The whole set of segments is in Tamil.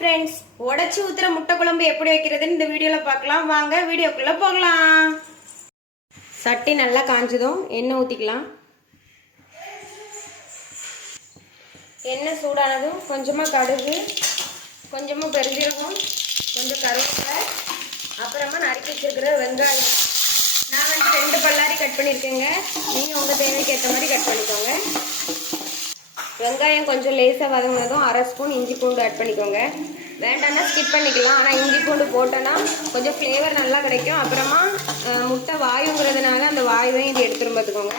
ஃப்ரெண்ட்ஸ், உடைச்சி ஊத்துற முட்டை குழம்பு எப்படி வைக்கிறதுன்னு இந்த வீடியோவில் பார்க்கலாம். வாங்க வீடியோக்குள்ளே போகலாம். சட்டி நல்லா காஞ்சதும் எண்ணெய் ஊற்றிக்கலாம். எண்ணெய் சூடானதும் கொஞ்சமாக கடுகு, கொஞ்சமாக பெருஞ்சீரகம், கொஞ்சம் கருவேப்பிலை, அப்புறமா நறுக்கி வச்சிருக்கிற வெங்காயம். நான் வந்து 2 பல்லாரி கட் பண்ணியிருக்கேங்க. நீங்கள் உங்கள் தேவைக்கு ஏற்ற மாதிரி கட் பண்ணிக்கோங்க. வெங்காயம் கொஞ்சம் லேசாக வதங்கினதும் 1/2 ஸ்பூன் இஞ்சி பூண்டு ஆட் பண்ணிக்கோங்க. வேண்டாம்னா ஸ்கிப் பண்ணிக்கலாம். ஆனால் இஞ்சி பூண்டு போட்டோன்னா கொஞ்சம் ஃப்ளேவர் நல்லா கிடைக்கும். அப்புறமா முட்டை வாயுங்கிறதுனால அந்த வாயுவையும் இது எடுத்துரும் பார்த்துக்கோங்க.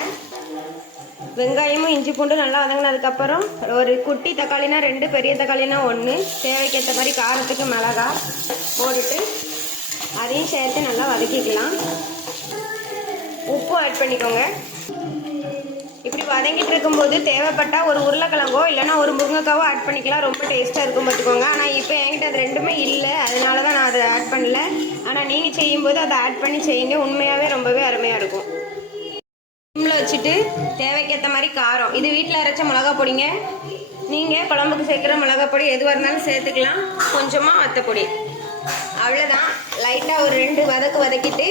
வெங்காயமும் இஞ்சி பூண்டு நல்லா வதங்கினதுக்கப்புறம் ஒரு குட்டி தக்காளினா 2, பெரிய தக்காளினா 1, தேவைக்கேற்ற மாதிரி காரத்துக்கு மிளகாய் போட்டுட்டு அதையும் சேர்த்து நல்லா வதக்கிக்கலாம். உப்பு ஆட் பண்ணிக்கோங்க. இப்படி வதங்கிட்டு இருக்கும்போது தேவைப்பட்டால் ஒரு உருளைக்கிழங்கோ இல்லைனா ஒரு முருங்கைக்காவோ ஆட் பண்ணிக்கலாம். ரொம்ப டேஸ்ட்டாக இருக்கும் பார்த்துக்கோங்க. ஆனால் இப்போ என்கிட்ட அது ரெண்டுமே இல்லை, அதனால தான் நான் அதை ஆட் பண்ணல. ஆனால் நீங்கள் செய்யும்போது அதை ஆட் பண்ணி செய்யுங்க, உண்மையாகவே ரொம்பவே அருமையாக இருக்கும். சிம்மில் வச்சுட்டு தேவைக்கேற்ற மாதிரி காரம், இது வீட்டில் அரைச்ச மிளகா பொடிங்க. நீங்கள் குழம்புக்கு சேர்க்குற மிளகா பொடி எதுவாக இருந்தாலும் சேர்த்துக்கலாம். கொஞ்சமாக வத்தப்பொடி, அவ்வளோதான். லைட்டாக ஒரு 2 வதக்கிட்டு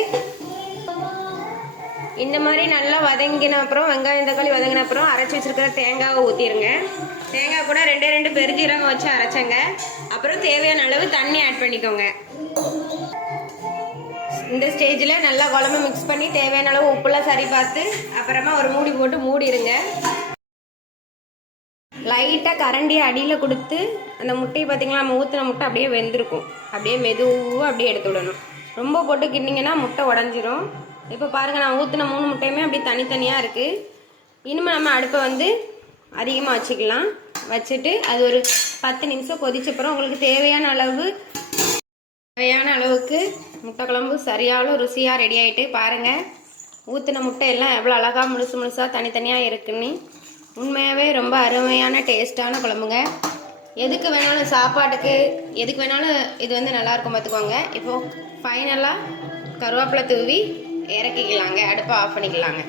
இந்த மாதிரி நல்லா வதங்கின அப்புறம் வெங்காயம் தக்காளி வதங்கின அப்புறம் அரைச்சி வச்சிருக்கிற தேங்காவை ஊற்றிடுங்க. தேங்காய் கூட 2 பெருஞ்சீரகம் வச்சு அரைச்சங்க. அப்புறம் தேவையான அளவு தண்ணி ஆட் பண்ணிக்கோங்க. இந்த ஸ்டேஜில் நல்லா குழம்பு மிக்ஸ் பண்ணி தேவையான அளவு உப்புலாம் சரி பார்த்து அப்புறமா ஒரு மூடி போட்டு மூடிடுங்க. லைட்டாக கரண்டியை அடியில் கொடுத்து அந்த முட்டையை பார்த்தீங்களா, நம்ம ஊற்றின முட்டை அப்படியே வெந்திருக்கும். அப்படியே மெதுவாக அப்படியே எடுத்து விடணும். ரொம்ப போட்டு கிண்டிங்கன்னா முட்டை உடஞ்சிரும். இப்போ பாருங்கள், நான் ஊற்றின 3 முட்டையுமே அப்படி தனித்தனியாக இருக்குது. இனிமேல் நம்ம அடுப்பை வந்து அதிகமாக வச்சுக்கலாம். வச்சுட்டு அது ஒரு 10 நிமிஷம் கொதிச்சப்புறம் உங்களுக்கு தேவையான அளவுக்கு முட்டை குழம்பு சரியான ருசியாக ரெடி ஆகிட்டு பாருங்கள். ஊற்றின முட்டை எல்லாம் எவ்வளோ அழகாக முழுசாக தனித்தனியாக இருக்குன்னு. உண்மையாகவே ரொம்ப அருமையான டேஸ்ட்டான குழம்புங்க. எதுக்கு வேணாலும், சாப்பாட்டுக்கு எதுக்கு வேணாலும் இது வந்து நல்லாயிருக்கும் பார்த்துக்கோங்க. இப்போது ஃபைனலாக கருவேப்பிலை தூவி இறக்கிக்கலாங்க. அடுப்பை ஆஃப் பண்ணிக்கலாங்க.